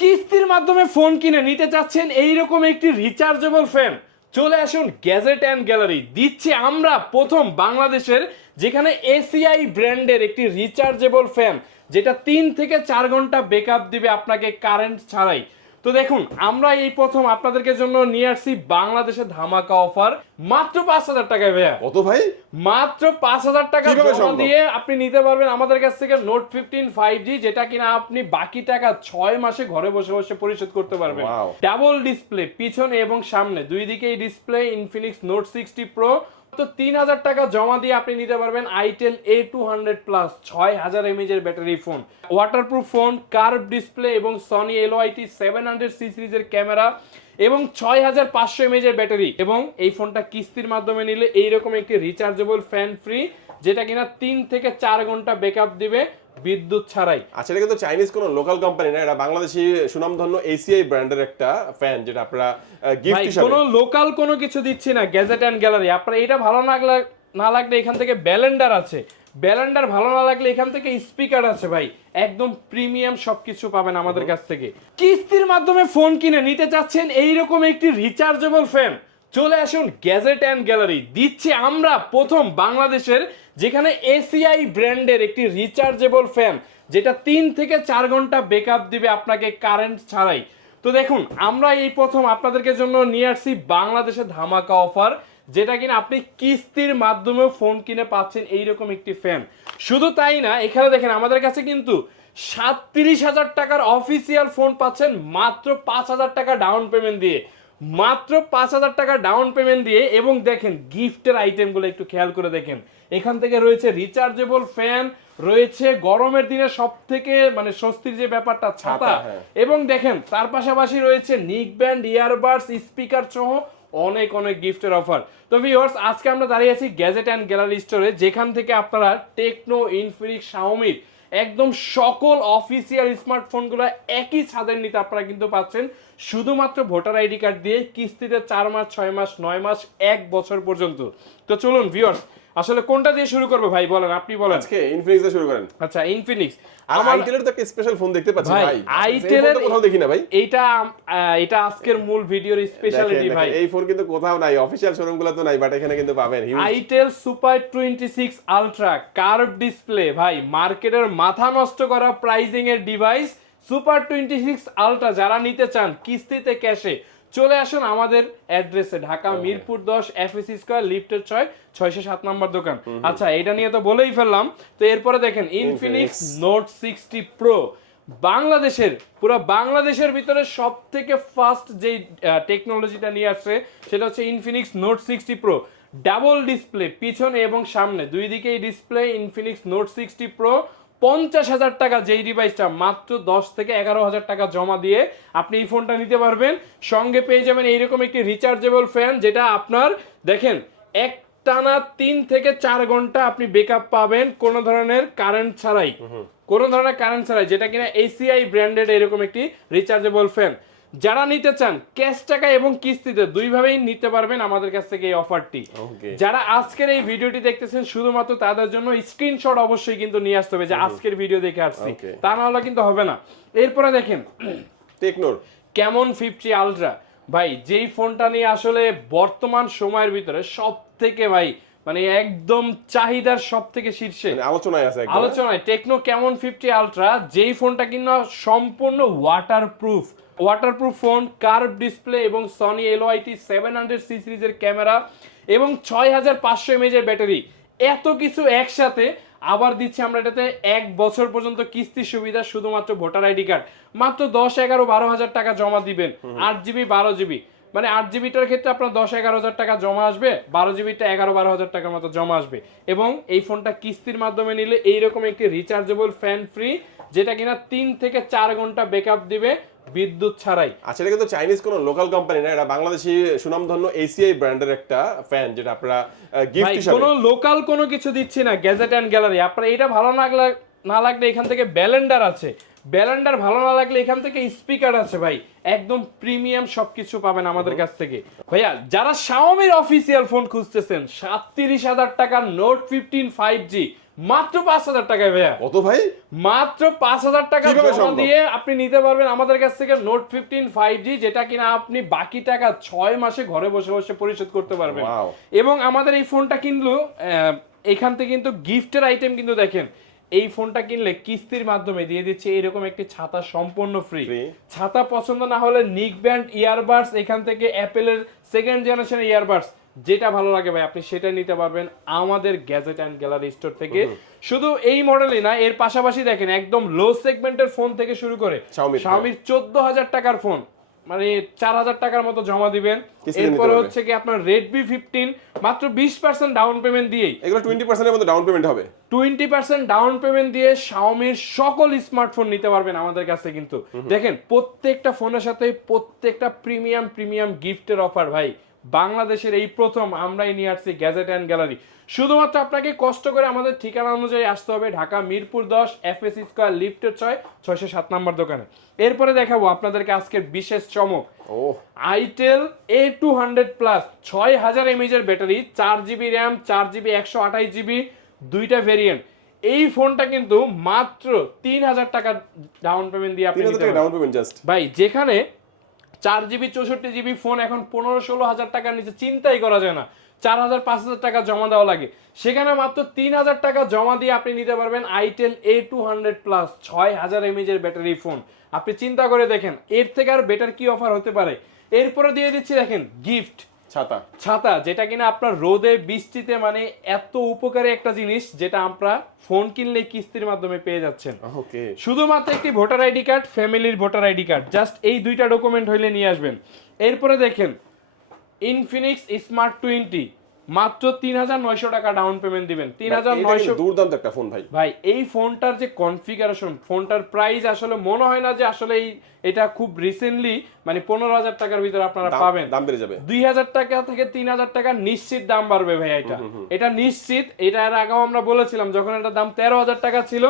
কিস্তির মাধ্যমে ফোন কিনে নিতে চাচ্ছেন এইরকম একটি রিচার্জেবল ফ্যান, চলে আসুন গ্যাজেট অ্যান্ড গ্যালারি। দিচ্ছি আমরা প্রথম বাংলাদেশের, যেখানে এসিআই ব্র্যান্ডের একটি রিচার্জেবল ফ্যান, যেটা 3 থেকে 4 ঘন্টা ব্যাকআপ দিবে আপনাকে কারেন্ট ছাড়াই। তো দেখুন, আমরা এই প্রথম আপনাদেরকে জন্য নিয়ে আসছি বাংলাদেশের ধামাকা অফার মাত্র 5,000 টাকায়। ভাইয়া কত ভাই? মাত্র 5,000 টাকা জমা দিয়ে আপনি নিতে পারবেন আমাদের কাছ থেকে নোট 15 5G, যেটা কিনা আপনি বাকি টাকা 6 মাসে ঘরে বসে বসে পরিশোধ করতে পারবেন। ডাবল ডিসপ্লে, পিছনে এবং সামনে দুই দিকেই ডিসপ্লে, ইনফিনিক্স নোট 60 প্রো। তো 3,000 টাকা জমা দিয়ে আপনি নিতে পারবেন আইটেল A200 প্লাস 6000 mAh এর battery phone, waterproof phone, curve display এবং সনি LYT 700C সিরিজের ক্যামেরা এবং 6500 mAh এর ব্যাটারি। এবং এই ফোনটা কিস্তির মাধ্যমে নিলে এইরকম একটি রিচার্জেবল ফ্যান ফ্রি, যেটা কিনা 3 থেকে 4 ঘন্টা ব্যাকআপ দিবে বিদ্যুৎ ছাড়াই। আচ্ছা, এটা কিন্তু চাইনিজ কোনো লোকাল কোম্পানি না, এটা বাংলাদেশি সুনামধন্য এসিআই ব্র্যান্ডের একটা ফ্যান, যেটা আপনারা গিফট হিসেবে। কোনো লোকাল কোনো কিছু দিচ্ছি না, গ্যাজেট অ্যান্ড গ্যালারি। আপনারা এটা ভালো না লাগলে এখান থেকে ব্যালেন্ডার আছে, ব্যালেন্ডার ভালো না লাগলে এখান থেকে স্পিকার আছে। ভাই একদম প্রিমিয়াম সবকিছু পাবেন আমাদের কাছ থেকে। কিস্তির মাধ্যমে ফোন কিনে নিতে চাচ্ছেন এইরকম একটি রিচার্জেবল ফ্যান, চলে আসুন গ্যাজেট অ্যান্ড গ্যালারি। দিচ্ছি আমরা প্রথম বাংলাদেশের, যেখানে এসিআই ব্র্যান্ডের একটি রিচার্জেবল ফ্যান, যেটা 3 থেকে 4 ঘন্টা ব্যাকআপ দিবে আপনাকে কারেন্ট ছাড়াই। তো দেখুন, আমরা এই প্রথম আপনাদেরকে জন্য নিয়ে আসছি বাংলাদেশের ধামাকা অফার, যেটা কিনা আপনি কিস্তির মাধ্যমে ফোন কিনে পাচ্ছেন এইরকম একটি ফ্যান। শুধু তাই না, এখানে দেখেন আমাদের কাছে কিন্তু 37,000 টাকার অফিসিয়াল ফোন পাচ্ছেন মাত্র 5,000 টাকা ডাউন পেমেন্ট দিয়ে, মাত্র 5,000 টাকা ডাউন পেমেন্ট দিয়ে। এবং দেখেন গিফটের আইটেমগুলো একটু খেয়াল করে দেখেন, এখান থেকে রয়েছে রিচার্জেবল ফ্যান, রয়েছে গরমের দিনে সব থেকে মানে স্বস্তির যে ব্যাপারটা ছাতা, এবং দেখেন তার পাশাপাশি রয়েছে নিক ব্যান্ড, ইয়ারবাডস, স্পিকার সহ অনেক অনেক গিফটের অফার। তো ভিউয়ার্স, আজকে আমরা দাঁড়িয়ে আছি গ্যাজেট অ্যান্ড গ্যালারি স্টোরে, যেখান থেকে আপনারা টেকনো, ইনফিনিক্স, শাওমির একদম সকল অফিসিয়াল স্মার্টফোনগুলো একই ছাদের নিতে আপনারা কিন্তু পাচ্ছেন শুধুমাত্র ভোটার আইডি কার্ড দিয়ে, কিস্তিতে 4 মাস, 6 মাস, 9 মাস, 1 বছর পর্যন্ত। তো চলুন ভিউয়ার্স, আসলে কোনটা দিয়ে শুরু করবে ভাই, বলেন, আপনি বলেন। আজকে ইনফিনিক্স দিয়ে শুরু করেন। আচ্ছা, ইনফিনিক্স। আমার আইটেলের তো একটা স্পেশাল ফোন দেখতে পাচ্ছি ভাই, আইটেলের কোথাও দেখি না ভাই। এটা আজকের মূল ভিডিওর স্পেশালিটি ভাই। এই ফোন কিন্তু কোথাও নাই, অফিশিয়াল শোরুমগুলো তো নাই, বাট এখানে কিন্তু পাবেন। Itel super 26 ultra curve display, ভাই মার্কেটের মাথা নষ্ট করা প্রাইজিং এর ডিভাইস সুপার 26 আলট্রা। যারা নিতে চান কিস্তিতে ক্যাশে, চলে আসুন আমাদের অ্যাড্রেসে, ঢাকা মিরপুর 10 FSC স্কয়ার লিফটের 607 নম্বর দোকান। আচ্ছা, এটা নিয়ে তো বলেই ফেললাম। তো এরপরে দেখেন ইনফিনিক্স নোট 60 প্রো, বাংলাদেশের পুরো বাংলাদেশের ভিতরে সব থেকে ফাস্ট যেই টেকনোলজিটা নিয়ে আসছে সেটা হচ্ছে Infinix note 60 pro. Double display, পিছনে এবং সামনে দুই দিকেই ডিসপ্লে, ইনফিনিক্স নোট 60 প্রো। 50,000 টাকা যেই ডিভাইসটা, মাত্র 10 থেকে 11,000 টাকা জমা দিয়ে আপনি এই ফোনটা নিতে পারবেন। সঙ্গে পেয়ে যাবেন এইরকম একটি রিচার্জেবল ফ্যান, যেটা আপনার দেখেন একটানা 3 থেকে 4 ঘন্টা আপনি ব্যাকআপ পাবেন কোনো ধরনের কারেন্ট ছাড়াই, যেটা কিনা এসিআই ব্র্যান্ডেড এরকম একটি রিচার্জেবল ফ্যান। যারা নিতে চান ক্যাশ টাকা এবং কিস্তিতে দুইভাবেই নিতে পারবেন আমাদের কাছ থেকে এই অফারটি। যারা আজকের এই ভিডিওটি দেখতেছেন শুধুমাত্র তাদের জন্য স্ক্রিনশট অবশ্যই কিন্তু নিয়ে আসতে হবে যে আজকের ভিডিও দেখে আসছি, তা না হলে কিন্তু হবে না। এরপরে দেখেন টেকনোর ক্যামন 50 আলট্রা, ভাই যেই ফোনটা নিয়ে আসলে বর্তমান সময়ের ভিতরে সব থেকে ভাই মানে একদম চাহিদার সব থেকে শীর্ষে আলোচনায় টেকনো ক্যামন 50 আলট্রা, যেই ফোনটা কিনা সম্পূর্ণ ওয়াটারপ্রুফ ফোন, কার্ভ ডিসপ্লে এবং সনি LYT 700C সিরিজের ক্যামেরা এবং 6500 mAh এর ব্যাটারি। এত কিছু একসাথে আবার দিচ্ছি আমরা এটাতে 1 বছর পর্যন্ত কিস্তির সুবিধা, শুধুমাত্র ভোটার আইডি কার্ড। মাত্র 10, 11, 12,000 টাকা জমা দিবেন, 8GB 12GB, মানে 8GBটার ক্ষেত্রে আপনার 10, 11,000 টাকা জমা আসবে, 12GBটা 11, 12,000 টাকার মতো জমা আসবে। এবং এই ফোনটা কিস্তির মাধ্যমে নিলে এইরকম একটি রিচার্জেবল ফ্যান ফ্রি, যেটা কিনা 3 থেকে 4 ঘন্টা ব্যাকআপ দিবে বিদ্যুৎ ছাড়াই। আচ্ছা, এটা কিন্তু চাইনিজ কোনো লোকাল কোম্পানি না, এটা বাংলাদেশি সুনামধন্য এসিআই ব্র্যান্ডের একটা ফ্যান, যেটা আপনারা গিফট হিসেবে। কোনো লোকাল কোনো কিছু দিচ্ছি না, গ্যাজেট অ্যান্ড গ্যালারি। আপনারা এটা ভালো না লাগলে এখান থেকে ব্যালেন্ডার আছে, ব্যালেন্ডার ভালো না লাগলে এখান থেকে স্পিকার আছে। ভাই একদম প্রিমিয়াম সবকিছু পাবেন আমাদের কাছ থেকে। ভাইয়া যারা শাওমির অফিসিয়াল ফোন খুঁজতেছেন 37,000 টাকার নোট 15 5G মাত্র 5,000 টাকায় ভাইয়া। কত ভাই? মাত্র 5,000 টাকা কিভাবে জমা সম্ভব? দিয়ে আপনি নিতে পারবেন আমাদের কাছ থেকে নোট 15 5G, যেটা কিনা আপনি বাকি টাকা 6 মাসে ঘরে বসে বসে পরিশোধ করতে পারবেন। Wow. এবং আমাদের এই ফোনটা কিনলো এখান থেকে কিন্তু গিফটের আইটেম কিন্তু দেখেন, এই ফোনটা কিনলে কিস্তির মাধ্যমে দিয়ে দিচ্ছে এরকম একটি ছাতা সম্পূর্ণ ফ্রি। Free. ছাতা পছন্দ না হলে নিক ব্যান্ড ইয়ারবাডস, এখান থেকে অ্যাপেলের সেকেন্ড জেনারেশন ইয়ারবাডস, যেটা ভালো লাগে ভাই আপনি সেটা নিতে পারবেন আমাদের গ্যাজেট অ্যান্ড গ্যালারি স্টোর থেকে। শুধু এই মডেলই না, এর পাশাপাশি দেখেন একদম লো সেগমেন্টের ফোন থেকে শুরু করে Xiaomi 14,000 টাকার ফোন, মানে 4,000 টাকার মতো জমা দিবেন। কিস্তিতে নিতে এরপরে পারবে। হচ্ছে কি আপনার Redmi 15 মাত্র 20% ডাউন পেমেন্ট দিয়েই, এগুলো 20% এর মধ্যে ডাউন পেমেন্ট হবে। 20% ডাউন পেমেন্ট দিয়ে Xiaomi-র সকল স্মার্টফোন নিতে পারবেন আমাদের কাছে। কিন্তু দেখেন প্রত্যেকটা ফোনের সাথে প্রত্যেকটা প্রিমিয়াম গিফটের অফার ভাই বাংলাদেশের এই প্রথম আমরাই নিয়ে আসছি গ্যাজেট অ্যান্ড গ্যালারি। শুধুমাত্র আপনাকে কষ্ট করে আমাদের ঠিকানা অনুযায়ী আসতে হবে, ঢাকা মিরপুর 10 FS স্কয়ার লিফটের 607 নম্বর দোকানে। এরপরে দেখাবো আপনাদেরকে আজকের বিশেষ চমক, আইটেল A200 প্লাস 6000 mAh এর battery, 4GB RAM, 4GB 128GB, দুইটা ভেরিয়েন্ট। এই ফোনটা কিন্তু মাত্র 3,000 টাকা ডাউন পেমেন্ট দিয়ে আপনি 3,000 টাকা ডাউন পেমেন্ট জাস্ট ভাই, যেখানে 4GB 64GB ফোন এখন 15-16 হাজার টাকার নিচে চিন্তাই করা যায় না, 4,000-5,000 টাকা জমা দেওয়া লাগে, সেখানে মাত্র 3,000 টাকা জমা দিয়ে আপনি নিতে পারবেন আইটেল A200 প্লাস 6000 mAh এর ব্যাটারি ফোন। আপনি চিন্তা করে দেখেন এর থেকে আর বেটার কি অফার হতে পারে। এরপরে দিয়ে দিচ্ছি দেখেন গিফট ছাতা, যেটা কিনা আপনার রোদে বৃষ্টিতে মানে এত উপকারী একটা জিনিস, যেটা আমরা ফোন কিনলে কিস্তির মাধ্যমে পেয়ে যাচ্ছেন। ওকে, শুধুমাত্র একটি ভোটার আইডি কার্ড, ফ্যামিলির ভোটার আইডি কার্ড, জাস্ট এই দুইটা ডকুমেন্ট হইলে নিয়ে আসবেন। এরপরে দেখেন ইনফিনিক্স স্মার্ট 20 মাত্র 3,900 টাকা ডাউন পেমেন্ট দিবেন। 3,900 দুর্দান্ত একটা ফোন ভাই। ভাই এই ফোনটার যে কনফিগারেশন, ফোনটার প্রাইস আসলে মনে হয় না যে আসলে এটা খুব রিসেন্টলি মানে 15,000 টাকার ভিতরে আপনারা পাবেন। দাম বেড়ে যাবে 2,000 টাকা থেকে 3,000 টাকা নিশ্চিত দাম বাড়বে ভাই। এটা নিশ্চিত। এটা এর আগেও আমরা বলেছিলাম যখন এটার দাম 13,000 টাকা ছিল,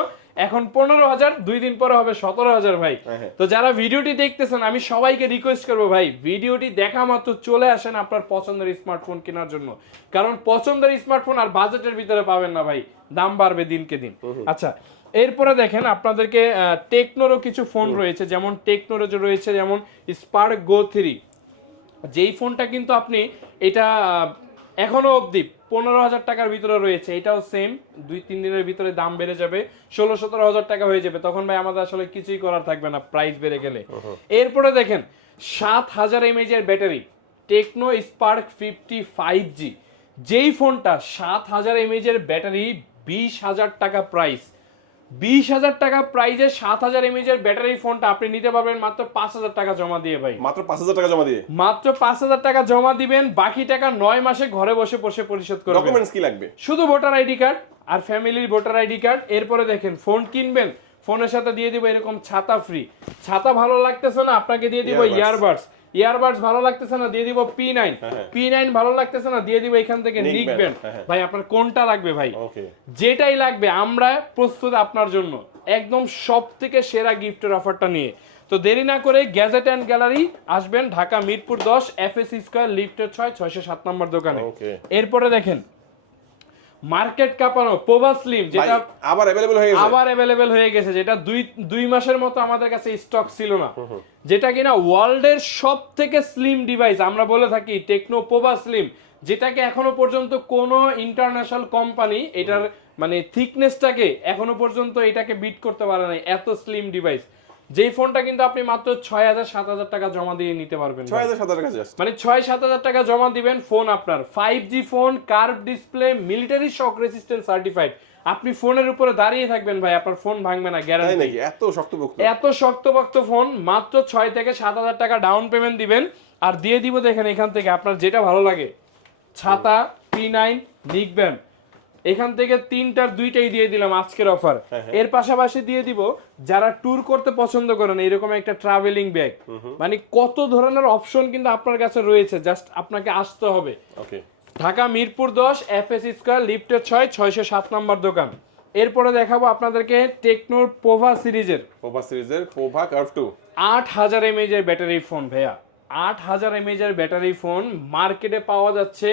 এখন 15,000, 2 দিন পরে হবে 17,000 ভাই। তো যারা ভিডিওটি দেখতেছেন আমি সবাইকে রিকোয়েস্ট করবো ভাই, ভিডিওটি দেখা মাত্র চলে আসেন আপনার পছন্দের স্মার্টফোন কেনার জন্য, কারণ পছন্দের স্মার্টফোন আর বাজেটের ভিতরে পাবেন না ভাই, দাম বাড়বে দিনকে দিন। আচ্ছা, এরপরে দেখেন আপনাদেরকে টেকনোরও কিছু ফোন রয়েছে, যেমন টেকনোর রয়েছে যেমন স্পার্ক গো 3, যেই ফোনটা কিন্তু আপনি এটা এখনো অবধি 15,000 টাকার ভিতরে রয়েছে। এটাও সেম 2-3 দিনের ভিতরে দাম বেড়ে যাবে, 16-17 হাজার টাকা হয়ে যাবে, তখন ভাই আমাদের আসলে কিছুই করার থাকবে না প্রাইস বেড়ে গেলে। এরপরে দেখেন 7,000 mAh এর ব্যাটারি, টেকনো স্পার্ক 50 5G, যেই ফোনটা 7,000 mAh এর ব্যাটারি, 20,000 টাকা প্রাইস, 20,000 টাকা প্রাইজে 7,000 mAh এর ব্যাটারি ফোনটা আপনি নিতে পারবেন মাত্র 5,000 টাকা জমা দিয়ে ভাই। মাত্র 5,000 টাকা জমা দিয়ে, মাত্র 5,000 টাকা জমা দিবেন, বাকি টাকা 9 মাসে ঘরে বসে বসে পরিশোধ করবেন। ডকুমেন্টস কি লাগবে? শুধু ভোটার আইডি কার্ড আর ফ্যামিলির ভোটার আইডি কার্ড। এরপরে দেখেন ফোন কিনবেন, ফোনের সাথে দিয়ে দিব এরকম ছাতা ফ্রি। ছাতা ভালো লাগতেছে না, আপনাকে দিয়ে দিব ইয়ারবাডস ভালো লাগতেছে না, দিয়ে দিব P9 ভালো লাগতেছে না, দিয়ে দিব এখান থেকে নিক ব্যান্ড। ভাই আপনার কোনটা লাগবে ভাই? যেটাই লাগবে আমরা প্রস্তুত আপনার জন্য, একদম সব থেকে সেরা গিফটের অফারটা নিয়ে। তো দেরি না করে গ্যাজেট অ্যান্ড গ্যালারি আসবেন, ঢাকা মিরপুর 10 FS স্কয়ার লিফটের 607 নম্বর দোকানে। এরপরে দেখেন মার্কেট কাঁপানো পোভা স্লিম, যেটা আবার अवेलेबल হয়ে গেছে, যেটা দুই মাসের মতো আমাদের কাছে স্টক ছিল না, যেটা কিনা ওয়ার্ল্ডের সব থেকে স্লিম ডিভাইস আমরা বলে থাকি টেকনো পোভা স্লিম, যেটাকে এখনো পর্যন্ত কোনো ইন্টারন্যাশনাল কোম্পানি এটার মানে থিকনেসটাকে এখনো পর্যন্ত এটাকে বিট করতে পারে না, এত স্লিম ডিভাইস। যেই ফোনটা কিন্তু আপনি মাত্র 6,000-7,000 টাকা জমা দিয়ে নিতে পারবেন। 6,000-7,000 টাকা জাস্ট, মানে 6,000-7,000 টাকা জমা দিবেন, ফোন আপনার 5G phone, curve display, military shock resistant certified. আপনি ফোনের উপরে দাঁড়িয়ে থাকবেন ভাই, আপনার ফোন ভাঙবে না, গ্যারান্টি। নাকি এত শক্তপোক্ত ফোন মাত্র 6,000-7,000 টাকা ডাউন পেমেন্ট দিবেন, আর দিয়ে দিব দেখেন এখান থেকে আপনার যেটা ভালো লাগে, ছাতা, P9, নিক ব্যান্ড, এখান থেকে 3টার 2টাই দিয়ে দিলাম আজকের অফার। এর পাশাপাশি দিয়ে দিব যারা ট্যুর করতে পছন্দ করেন এরকম একটা ট্রাভেলিং ব্যাগ, মানে কত ধরনের অপশন কিন্তু আপনার কাছে রয়েছে, জাস্ট আপনাকে আসতে হবে। ঢাকা মিরপুর 10 FS স্কয়ার লিফটের 607 নম্বর দোকান। এরপরে দেখাবো আপনাদেরকে টেকনোর পোভা সিরিজের পোভা কার্ভ 2 8,000 mAh এর ব্যাটারি ফোন ভাইয়া। 8,000 mAh এর ব্যাটারি ফোন মার্কেটে পাওয়া যাচ্ছে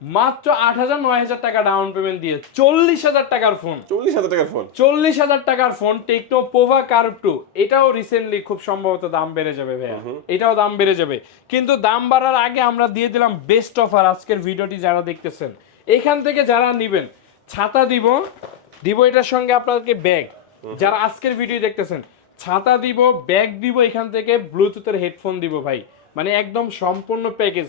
মাত্র 8,000-9,000 টাকা ডাউন পেমেন্ট দিয়ে 40,000 টাকার ফোন, 40,000 টাকার ফোন, 40,000 টাকার ফোন টেকনো পোভা কার্ভ 2। এটাও রিসেন্টলি খুব সম্ভবত দাম বেড়ে যাবে ভাইয়া, এটাও দাম বেড়ে যাবে। কিন্তু দাম বাড়ার আগে আমরা দিয়ে দিলাম বেস্ট অফার। আজকের ভিডিওটি যারা দেখতেছেন এখান থেকে যারা নেবেন, ছাতা দিব এটার সঙ্গে আপনাদেরকে ব্যাগ। যারা আজকের ভিডিও দেখতেছেন, ছাতা দিব, ব্যাগ দিব, এখান থেকে ব্লুটুথের হেডফোন দিব ভাই। মানে একদম সম্পূর্ণ প্যাকেজ।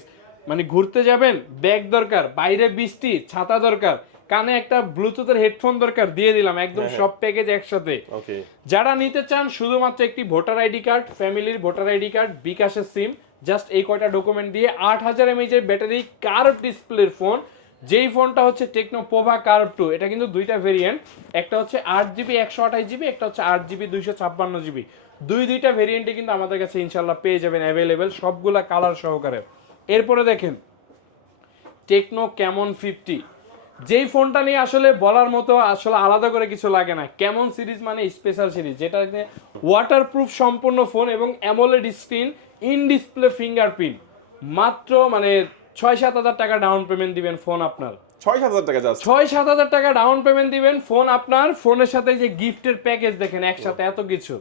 মানে ঘুরতে যাবেন, ব্যাগ দরকার, বাইরে বৃষ্টি, ছাতা দরকার, কানে একটা ব্লুটুথের হেডফোন দরকার, দিয়ে দিলাম একদম সব প্যাকেজ একসাথে। ওকে, যারা নিতে চান শুধুমাত্র একটি ভোটার আইডি কার্ড, ফ্যামিলির ভোটার আইডি কার্ড, বিকাশের সিম, জাস্ট এই কয়টা ডকুমেন্ট দিয়ে 8,000 mAh এর ব্যাটারি কার্ভ ডিসপ্লের ফোন। যেই ফোনটা হচ্ছে টেকনো পোভা কার্ভ 2। এটা কিন্তু দুইটা ভেরিয়েন্ট, একটা হচ্ছে 8GB 128GB, একটা হচ্ছে 8GB 256GB। দুইটা ভেরিয়েন্টে কিন্তু আমাদের কাছে ইনশাল্লাহ পেয়ে যাবেন অ্যাভেলেবেল, সবগুলা কালার সহকারে। এরপরে দেখেন টেকনো ক্যামন 50, যেই ফোনটা নিয়ে আসলে বলার মতো আসলে আলাদা করে কিছু লাগে না। ক্যামন সিরিজ মানে স্পেশাল সিরিজ, যেটা ওয়াটারপ্রুফ সম্পূর্ণ ফোন এবং AMOLED screen, in display fingerprint. মাত্র মানে 6-7 হাজার টাকা ডাউন পেমেন্ট দিবেন ফোন আপনার, 6-7 হাজার টাকা জাস্ট, 6-7 হাজার টাকা ডাউন পেমেন্ট দিবেন ফোন আপনার। ফোনের সাথে যে গিফটের প্যাকেজ দেখেন একসাথে এত কিছু।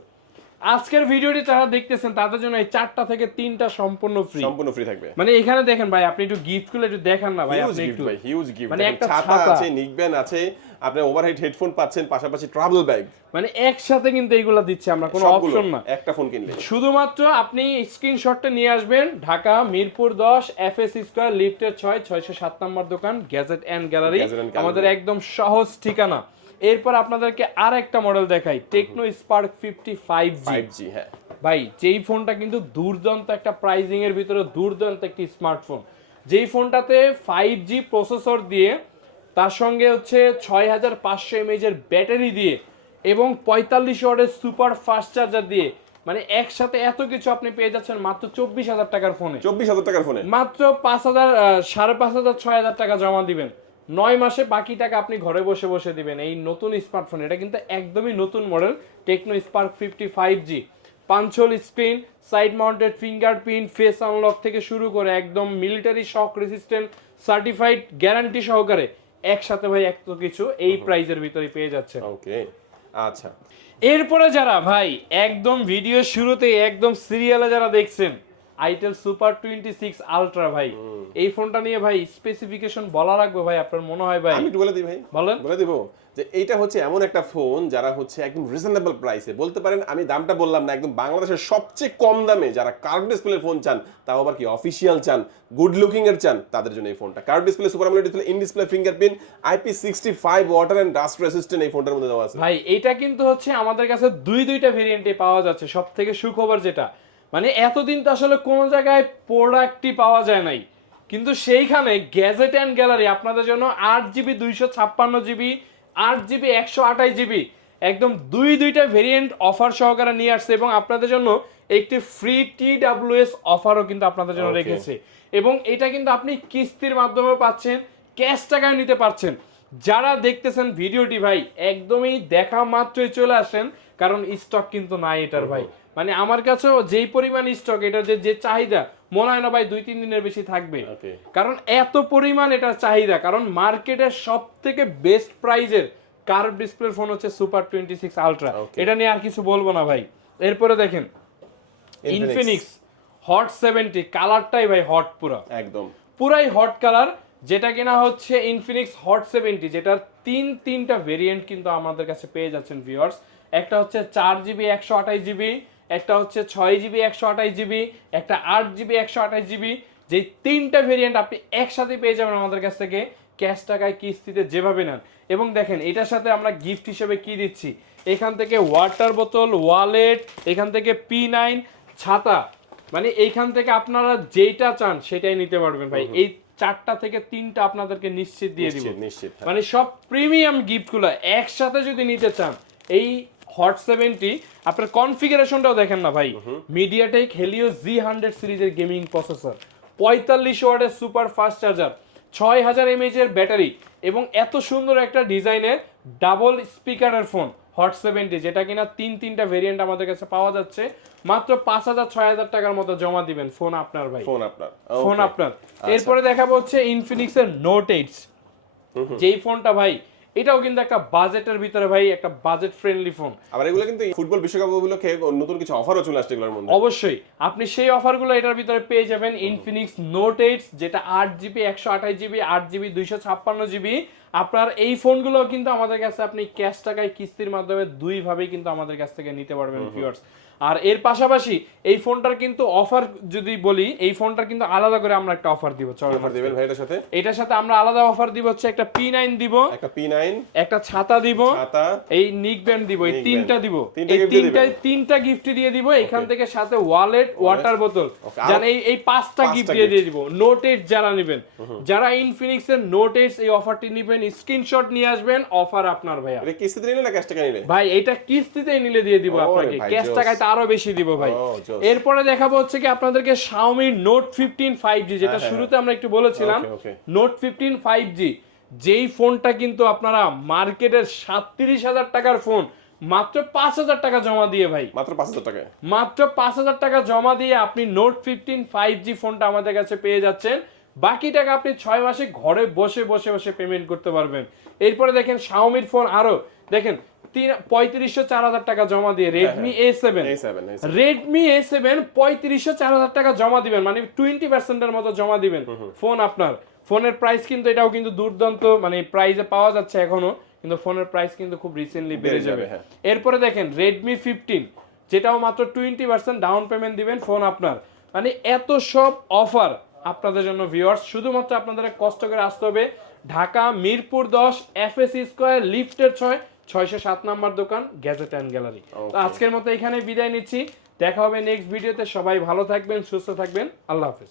আজকের ভিডিওটি যারা দেখতেছেন তাদের জন্য এই 4টা থেকে 3টা সম্পূর্ণ ফ্রি, সম্পূর্ণ ফ্রি থাকবে। মানে এখানে দেখেন ভাই, আপনি একটু গিফট গুলো একটু দেখান না ভাই, আপনি একটু হিউজ গিফট, মানে একটা ছাতা আছে, নিকব্যান্ড আছে, আপনি ওভারহেড হেডফোন পাচ্ছেন, পাশাপাশি ট্রাভেল ব্যাগ, মানে একসাথে কিন্তু এইগুলা দিচ্ছে আমরা, কোনো অপশন না। একটা ফোন কিনলে শুধুমাত্র আপনি স্ক্রিনশটটা নিয়ে আসবেন, ঢাকা মিরপুর 10 FS স্কয়ার লিফটের 607 নম্বর দোকান, গ্যাজেট এন্ড গ্যালারি আমাদের একদম সহজ ঠিকানা। এরপর আপনাদেরকে আর একটা মডেল দেখাই, টেকনো স্পার্ক 50 5G। হ্যাঁ ভাই, যেই ফোনটা কিন্তু দুর্দান্ত একটা প্রাইজিং এর ভিতরে দুর্দান্ত একটি স্মার্টফোন, যেই ফোনটাতে 5G প্রসেসর দিয়ে, তার সঙ্গে হচ্ছে 6500 mAh এর ব্যাটারি দিয়ে এবং 45 ওয়াটের সুপার ফাস্ট চার্জার দিয়ে, মানে একসাথে এত কিছু আপনি পেয়ে যাচ্ছেন মাত্র 24,000 টাকার ফোনে। 24,000 টাকার ফোনে মাত্র 5,000, 5,500, 6,000 টাকা জমা দিবেন, 9 মাসে বাকি টাকা আপনি ঘরে বসে বসে দিবেন এই নতুন স্মার্টফোন। এটা কিন্তু একদমই নতুন model Tecno Spark 50 5G। Punch hole screen, side mounted fingerprint, face unlock থেকে শুরু করে একদম military shock resistant certified guarantee সহকারে একসাথে ভাই এত কিছু এই প্রাইজের ভিতরে পেয়ে যাচ্ছে। ওকে, আচ্ছা। এরপরে যারা ভাই একদম ভিডিও শুরুতে একদম সিরিয়ালে যারা দেখছেন, আইটেল সুপার 26 আলট্রা ভাই, এই ফোনটা নিয়ে ভাই স্পেসিফিকেশন বলা রাখবে ভাই আপনার মনে হয় ভাই? আমি একটু বলে দিই ভাই, বলেন। বলে দিব যে এইটা হচ্ছে এমন একটা ফোন যারা হচ্ছে একদম রিজনেবল প্রাইসে, বলতে পারেন আমি দামটা বললাম না, একদম বাংলাদেশের সবচেয়ে কম দামে যারা কার্ভ ডিসপ্লে ফোন চান, তাও আবার কি অফিশিয়াল চান, গুড লুকিং এর চান, তাদের জন্য এই ফোনটা। Curve display, super AMOLED display, in display fingerprint, IP65 water and dust resistant এই ফোনটার মধ্যে দেওয়া আছে। ভাই এইটা কিন্তু হচ্ছে আমাদের কাছে দুইটা ভেরিয়েন্টে পাওয়া যাচ্ছে। সবথেকে সুখবর যেটা, মানে এতদিন তো আসলে কোনো জায়গায় প্রোডাক্টই পাওয়া যায় নাই, কিন্তু সেইখানে গ্যাজেট অ্যান্ড গ্যালারি আপনাদের জন্য 8GB 256GB, 8GB 128GB একদম দুইটা ভেরিয়েন্ট অফার সহকারে নিয়ে আসছে এবং আপনাদের জন্য একটি ফ্রি TWS অফারও কিন্তু আপনাদের জন্য রেখেছে। এবং এটা কিন্তু আপনি কিস্তির মাধ্যমে পাচ্ছেন, ক্যাশ টাকায় নিতে পারছেন। যারা দেখতেছেন ভিডিওটি ভাই একদমই দেখা মাত্রই চলে আসেন, কারণ স্টক কিন্তু নাই এটার ভাই। মানে আমার কাছেও যেই পরিমাণ স্টক, এটার যে চাহিদা, মনে হয় না ভাই 2-3 দিনের বেশি থাকবে, কারণ এত পরিমাণ এটার চাহিদা। কারণ মার্কেটের সব থেকে বেস্ট প্রাইজের কার্ভ ডিসপ্লে ফোন হচ্ছে সুপার 26 আলট্রা, এটা নিয়ে আর কিছু বলবো না ভাই। এরপরে দেখেন ইনফিনিক্স হট 70, কালারটাই ভাই হট, পুরাই হট কালার, যেটা কিনা হচ্ছে ইনফিনিক্স হট 70, যেটার তিনটা ভেরিয়েন্ট কিন্তু আমাদের কাছে পেয়ে যাচ্ছেন ভিউয়ার্স। একটা হচ্ছে 4GB 128GB, একটা হচ্ছে 6GB 128GB, একটা 8GB 128GB। যে তিনটা ভেরিয়েন্ট আপনি একসাথে পেয়ে যাবেন আমাদের কাছ থেকে, ক্যাশ টাকায় কিস্তিতে যেভাবে নেন। এবং দেখেন এটার সাথে আমরা গিফট হিসেবে কি দিচ্ছি, এখান থেকে ওয়াটার বোতল, ওয়ালেট, এখান থেকে P9, ছাতা, মানে এইখান থেকে আপনারা যেটা চান সেটাই নিতে পারবেন ভাই। এই 4টা থেকে 3টা আপনাদেরকে নিশ্চিত দিয়ে দিব, মানে সব প্রিমিয়াম গিফটগুলো একসাথে যদি নিতে চান। এই হট 70 আপনার কনফিগারেশনটাও দেখেন না ভাই, মিডিয়াটেক হেলিও G100 সিরিজের গেমিং প্রসেসর, 45 ওয়াটের সুপার ফাস্ট চার্জার, 6000 mAh এর ব্যাটারি এবং এত সুন্দর একটা ডিজাইনের ডাবল স্পিকারের ফোন। হট 70, যেটা কিনা তিনটা ভেরিয়েন্ট আমাদের কাছে পাওয়া যাচ্ছে। মাত্র 5,000-6,000 টাকার মতো জমা দিবেন, ফোন আপনার ভাই, ফোন আপনার, ফোন আপনার। এরপরে দেখাবো হচ্ছে ইনফিনিক্সের নোট 8, যেই ফোনটা ভাই এটাও কিন্তু একটা বাজেটের ভিতরে ভাই, একটা বাজেট ফ্রেন্ডলি ফোন। আবার এগুলো কিন্তু ফুটবল বিশ্বকাপ উপলক্ষে নতুন কিছু অফারও চলে আসছে এগুলোর মধ্যে। অবশ্যই আপনি সেই অফারগুলো এটার ভিতরে পেয়ে যাবেন। ইনফিনিক্স নোট 8, যেটা 8GB 128GB 8GB 256GB। আপনার এই ফোনগুলো কিন্তু আমাদের কাছে আপনি ক্যাশ টাকায় কিস্তির মাধ্যমে দুই ভাবেই কিন্তু আমাদের কাছ থেকে নিতে পারবেন ভিউয়ার্স। আর এর পাশাপাশি এই ফোনটার কিন্তু অফার যদি বলি, এই ফোনটার কিন্তু আলাদা করে আমরা একটা অফার দিব। চলো অফার দিবেন ভাই এটার সাথে? এটার সাথে আমরা আলাদা অফার দিব হচ্ছে একটা P9 দিব, একটা P9, একটা ছাতা দিব, ছাতা, এই নিক ব্যান্ড দিব, এই তিনটা দিব। তিনটা এই gift তিনটা গিফট দিয়ে দিব। এখান থেকে সাথে ওয়ালেট, ওয়াটার বোতল, জান এই পাঁচটা গিফট দিয়ে দিব। নোট 8 যারা নেবেন, যারা ইনফিনিক্স এর নোট 8 এই অফারটি নেবেন, স্ক্রিনশট নিয়ে আসবেন, অফার আপনার ভাইয়া। এটা কিস্তিতে নিলে না ক্যাশ টাকা নিলে? ভাই এটা কিস্তিতেই নিলে দিয়ে দিব আপনাকে, ভাই, ক্যাশ জোস। টাকায় তো আরো বেশি দিব ভাই। জোস। এরপরে দেখাবো হচ্ছে কি আপনাদেরকে Xiaomi Note 15 5G, যেটা শুরুতে আমরা একটু বলেছিলাম। ওকে। Note 15 5G, যেই ফোনটা কিন্তু আপনারা মার্কেটের 37,000 টাকার ফোন মাত্র 5,000 টাকা জমা দিয়ে ভাই, মাত্র 5,000 টাকায়, মাত্র 5,000 টাকা জমা দিয়ে আপনি Note 15 5G ফোনটা আমাদের কাছে পেয়ে যাচ্ছেন। বাকি টাকা আপনি 6 মাসে ঘরে বসে বসে বসে পেমেন্ট করতে পারবেন। এরপরে দেখেন Xiaomiর ফোন আরো দেখেন 3,500-4,000 টাকা জমা দিয়ে Redmi A7, Redmi A7 3,500-4,000 টাকা জমা দিবেন, মানে 20% এর মতো জমা দিবেন। ফোন আপনার, ফোনের প্রাইস কিন্তু এটাও কিন্তু দুর্দান্ত মানে প্রাইসে পাওয়া যাচ্ছে এখনো, কিন্তু ফোনের প্রাইস কিন্তু খুব রিসেন্টলি বেড়ে যাবে। এরপরে দেখেন Redmi 15, যেটাও মাত্র 20% ডাউন পেমেন্ট দিবেন, ফোন আপনার। মানে এত সব অফার আপনাদের জন্য ভিউয়ার্স, শুধুমাত্র আপনাদের কষ্ট করে আসতে হবে ঢাকা মিরপুর 10 FSC স্কয়ার লিফটের 607 নাম্বার দোকান গ্যাজেট অ্যান্ড গ্যালারি। তো আজকের মতো এখানে বিদায় নিচ্ছি, দেখা হবে নেক্সট ভিডিওতে। সবাই ভালো থাকবেন, সুস্থ থাকবেন, আল্লাহ হাফেজ।